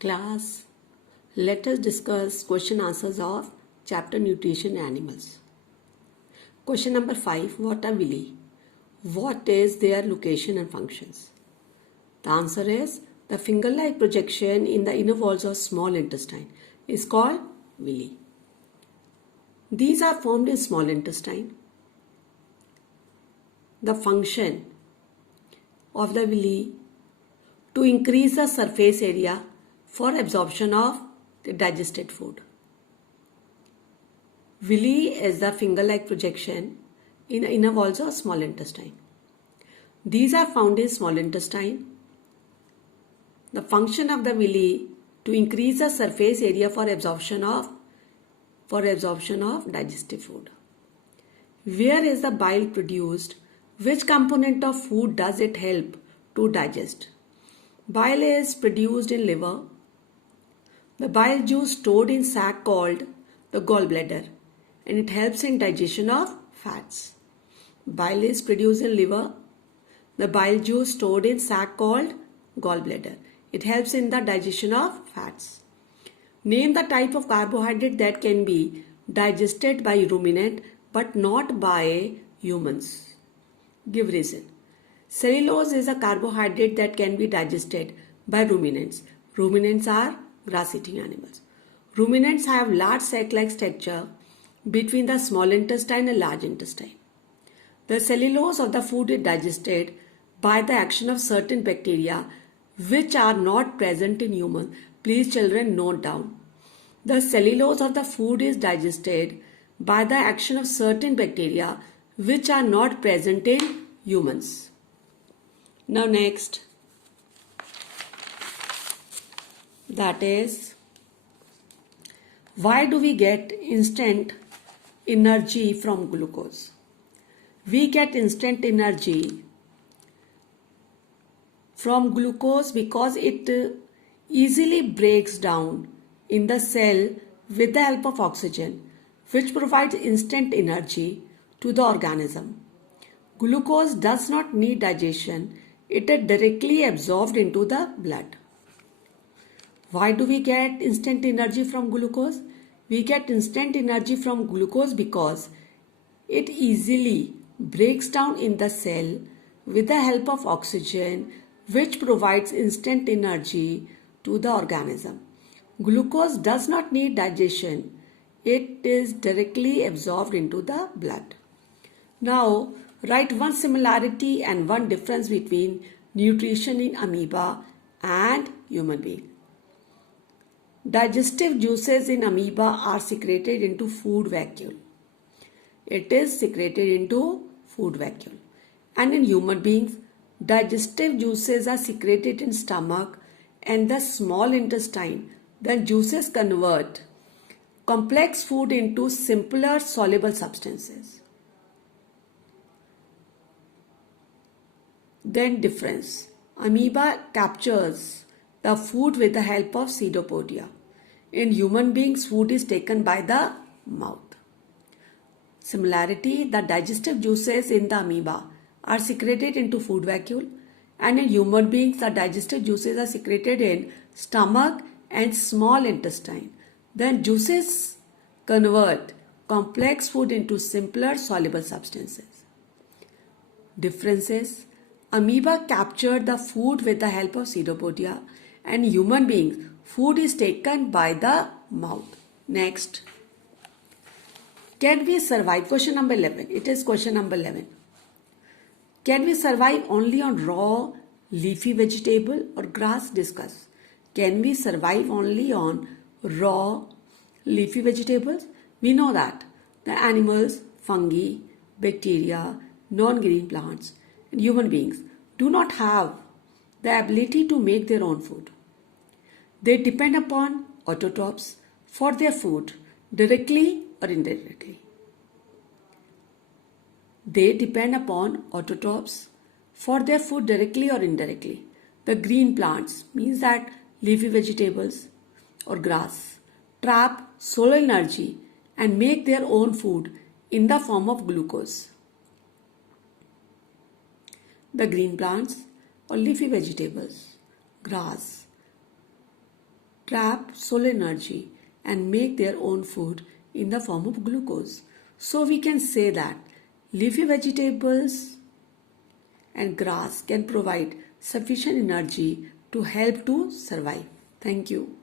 Class, let us discuss question answers of chapter Nutrition Animals. Question number 5. What are villi? What is their location and functions? The answer is the finger-like projection in the inner walls of small intestine is called villi. These are formed in small intestine. The function of the villi to increase the surface area for absorption of the digested food. Villi is the finger-like projection in the inner walls of small intestine. These are found in small intestine. The function of the villi to increase the surface area for absorption of digestive food. Where is the bile produced? Which component of food does it help to digest? Bile is produced in liver. The bile juice stored in sac called the gallbladder, and it helps in digestion of fats. Bile is produced in liver. The bile juice stored in sac called gallbladder. It helps in the digestion of fats. Name the type of carbohydrate that can be digested by ruminant but not by humans. Give reason. Cellulose is a carbohydrate that can be digested by ruminants. Ruminants are grass-eating animals. Ruminants have large sac-like structure between the small intestine and large intestine. The cellulose of the food is digested by the action of certain bacteria which are not present in humans. Please children note down. The cellulose of the food is digested by the action of certain bacteria which are not present in humans. Now next, that is, why do we get instant energy from glucose? We get instant energy from glucose because it easily breaks down in the cell with the help of oxygen, which provides instant energy to the organism. Glucose does not need digestion. It is directly absorbed into the blood. Why do we get instant energy from glucose? We get instant energy from glucose because it easily breaks down in the cell with the help of oxygen, which provides instant energy to the organism. Glucose does not need digestion. It is directly absorbed into the blood. Now, write one similarity and one difference between nutrition in amoeba and human being. Digestive juices in amoeba are secreted into food vacuole. It is secreted into food vacuole. And in human beings, digestive juices are secreted in stomach and the small intestine. Then juices convert complex food into simpler soluble substances. Then difference. Amoeba captures the food with the help of pseudopodia. In human beings, food is taken by the mouth. Similarity, the digestive juices in the amoeba are secreted into food vacuole, and in human beings, the digestive juices are secreted in stomach and small intestine. Then juices convert complex food into simpler soluble substances. Differences. Amoeba captured the food with the help of pseudopodia, and human beings, food is taken by the mouth. Next. Can we survive? Question number 11. It is question number 11. Can we survive only on raw leafy vegetable or grass? Discuss. Can we survive only on raw leafy vegetables? We know that the animals, fungi, bacteria, non-green plants, and human beings do not have the ability to make their own food. They depend upon autotrophs for their food directly or indirectly. They depend upon autotrophs for their food directly or indirectly. The green plants means that leafy vegetables or grass trap solar energy and make their own food in the form of glucose. The green plants or leafy vegetables, grass, trap solar energy and make their own food in the form of glucose. So we can say that leafy vegetables and grass can provide sufficient energy to help to survive. Thank you.